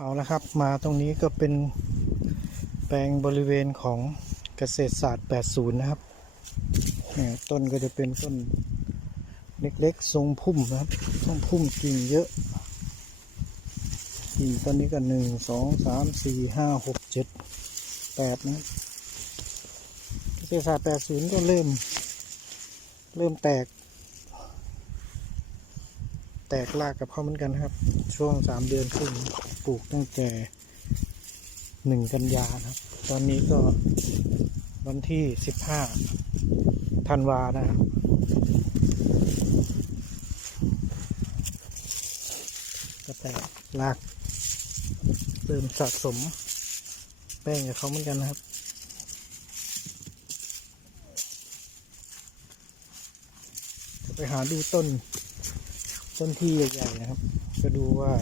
เอาละครับมาตรงนี้ก็เป็นแปลงบริเวณของเกษตรศาสตร์ 80 นะครับเนี่ยต้นก็จะเป็นต้นเล็กๆ ทรงพุ่มนะครับทรงพุ่มกิ่งเยอะ กิ่งต้นนี้ก็หนึ่งสองสามสี่ห้าหกเจ็ดแปดนะเกษตรศาสตร์ 80 ก็เริ่ม เริ่มแตก แตกรากกับเขาเหมือนกันครับ ช่วงสามเดือนครึ่ง ปลูกตั้งแต่หนึ่งกันยานะครับ ตอนนี้ก็วันที่สิบห้าธันวานะครับก็แตกรากเริ่มสะสมแป้งกับเขาเหมือนกันนะครับจะไปหาดูต้นต้นที่ใหญ่ๆนะครับก็ดูว่า